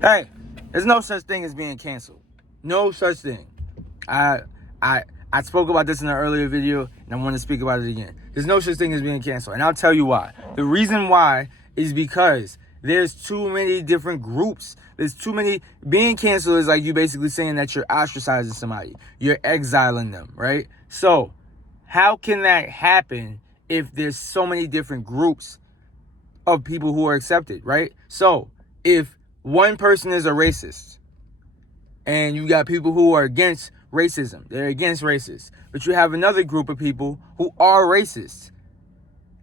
Hey, there's no such thing as being canceled. No such thing. I I I spoke about this in an earlier video, and I want to speak about it again. There's no such thing as being canceled, and I'll tell you why. The reason why is because there's too many different groups. There's too many. Being canceled is like you basically saying that you're ostracizing somebody. You're exiling them, right? So, how can that happen if there's so many different groups of people who are accepted, right? So, if one person is a racist, and you got people who are against racism, they're against racists, but you have another group of people who are racist,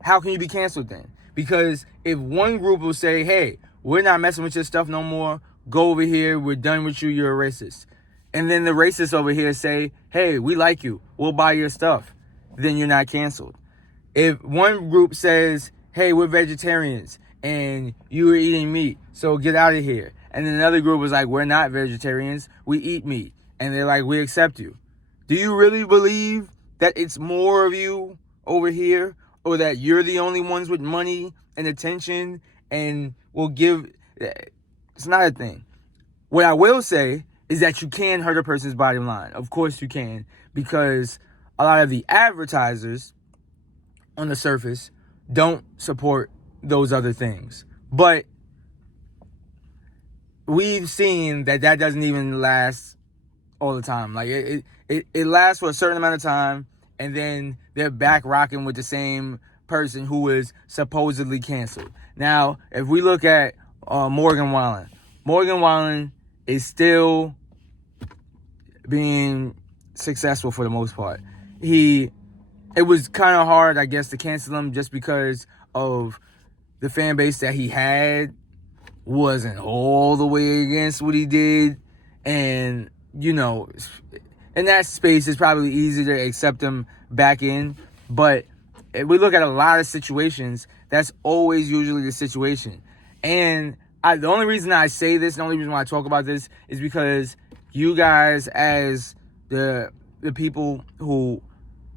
how can you be canceled then? Because if one group will say, hey, we're not messing with your stuff no more, go over here, we're done with you, you're a racist. And then the racists over here say, hey, we like you, we'll buy your stuff, then you're not canceled. If one group says, hey, we're vegetarians and you are eating meat, so get out of here. And then another group was like, we're not vegetarians, we eat meat. And they're like, we accept you. Do you really believe that it's more of you over here, or that you're the only ones with money and attention and will give? It's not a thing. What I will say is that you can hurt a person's bottom line. Of course you can, because a lot of the advertisers on the surface don't support those other things. But we've seen that doesn't even last all the time. Like it lasts for a certain amount of time, and then they're back rocking with the same person who is supposedly canceled. Now, if we look at Morgan Wallen is still being successful for the most part. It was kind of hard, I guess, to cancel him just because of the fan base that he had wasn't all the way against what he did. And, you know, in that space, it's probably easy to accept him back in. But if we look at a lot of situations, that's always usually the situation. And the only reason I say this, the only reason why I talk about this is because you guys, as the people who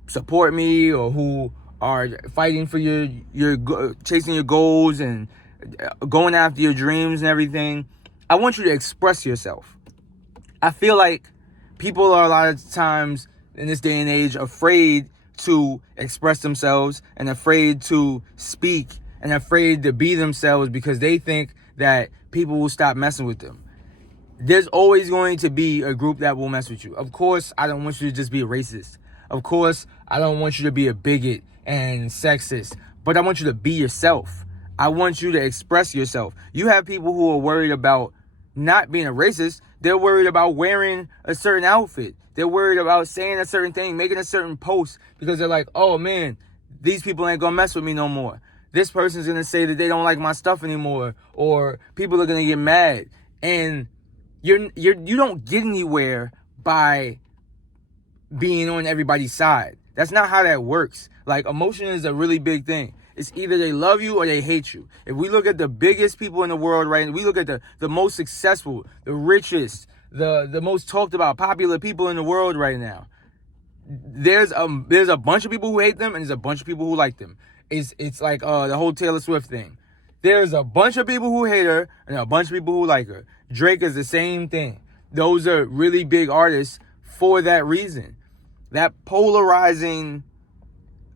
support me or who are fighting for your chasing your goals and going after your dreams and everything, I want you to express yourself. I feel like people are a lot of times in this day and age afraid to express themselves and afraid to speak and afraid to be themselves because they think that people will stop messing with them. There's always going to be a group that will mess with you. Of course, I don't want you to just be a racist. Of course, I don't want you to be a bigot and sexist, but I want you to be yourself. I want you to express yourself. You have people who are worried about not being a racist. They're worried about wearing a certain outfit. They're worried about saying a certain thing, making a certain post, because they're like, oh man, these people ain't gonna mess with me no more. This person's gonna say that they don't like my stuff anymore, or people are gonna get mad. And you don't get anywhere by being on everybody's side. That's not how that works. Like, emotion is a really big thing. It's either they love you or they hate you. If we look at the biggest people in the world right now, we look at the most successful, the richest, the most talked about, popular people in the world right now, there's a bunch of people who hate them and there's a bunch of people who like them. It's like the whole Taylor Swift thing. There's a bunch of people who hate her and a bunch of people who like her. Drake is the same thing. Those are really big artists for that reason. That polarizing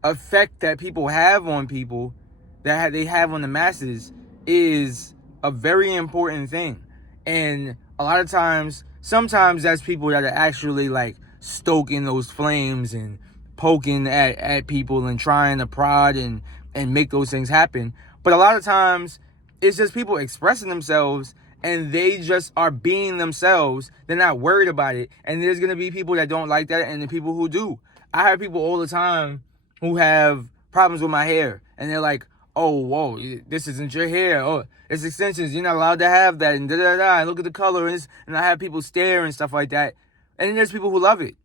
effect that people have on people, that they have on the masses, is a very important thing. And a lot of times, sometimes that's people that are actually like stoking those flames and poking at people and trying to prod and make those things happen. But a lot of times, it's just people expressing themselves and they just are being themselves. They're not worried about it. And there's going to be people that don't like that and the people who do. I have people all the time who have problems with my hair. And they're like, oh, whoa, this isn't your hair. Oh, it's extensions. You're not allowed to have that. And da-da-da. And look at the color. And I have people stare and stuff like that. And then there's people who love it.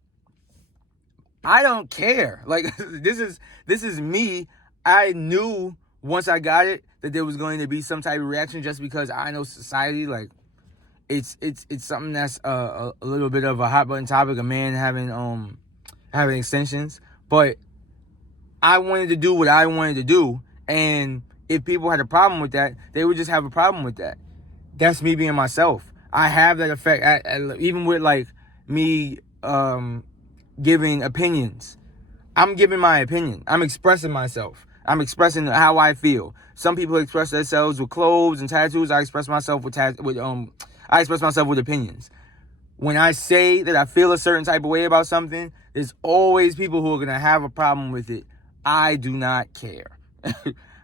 I don't care. Like, this is me. I knew once I got it that there was going to be some type of reaction, just because I know society, like, it's something that's a little bit of a hot button topic, a man having extensions. But I wanted to do what I wanted to do, and if people had a problem with that, they would just have a problem with that. that's me being myself. I have that effect even with like me giving opinions. I'm giving my opinion. I'm expressing myself. I'm expressing how I feel. Some people express themselves with clothes and tattoos. I express myself with opinions. When I say that I feel a certain type of way about something, there's always people who are going to have a problem with it. I do not care.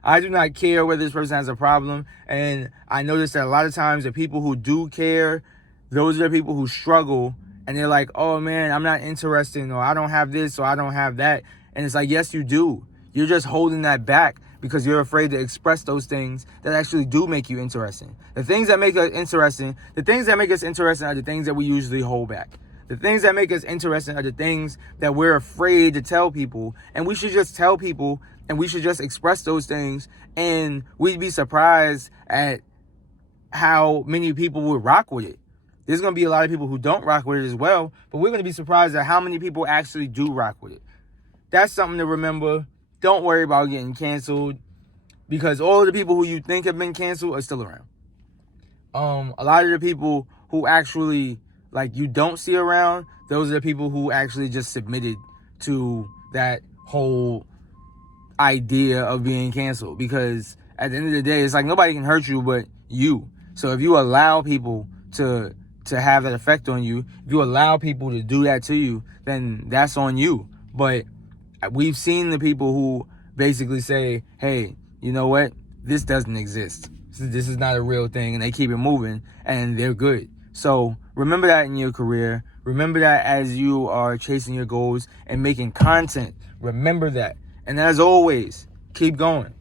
I do not care whether this person has a problem. And I notice that a lot of times the people who do care, those are the people who struggle. And they're like, oh man, I'm not interested, or I don't have this, or I don't have that. And it's like, yes, you do. You're just holding that back because you're afraid to express those things that actually do make you interesting. The things that make us interesting, are the things that we usually hold back. The things that make us interesting are the things that we're afraid to tell people. And we should just tell people, and we should just express those things. And we'd be surprised at how many people would rock with it. There's going to be a lot of people who don't rock with it as well, but we're going to be surprised at how many people actually do rock with it. That's something to remember. Don't worry about getting canceled, because all of the people who you think have been canceled are still around. A lot of the people who actually, like, you don't see around, those are the people who actually just submitted to that whole idea of being canceled. Because at the end of the day, it's like nobody can hurt you but you. So if you allow people to have that effect on you, if you allow people to do that to you, then that's on you. But we've seen the people who basically say, hey, you know what? This doesn't exist. This is not a real thing. And they keep it moving, and they're good. So remember that in your career. Remember that as you are chasing your goals and making content. Remember that. And as always, keep going.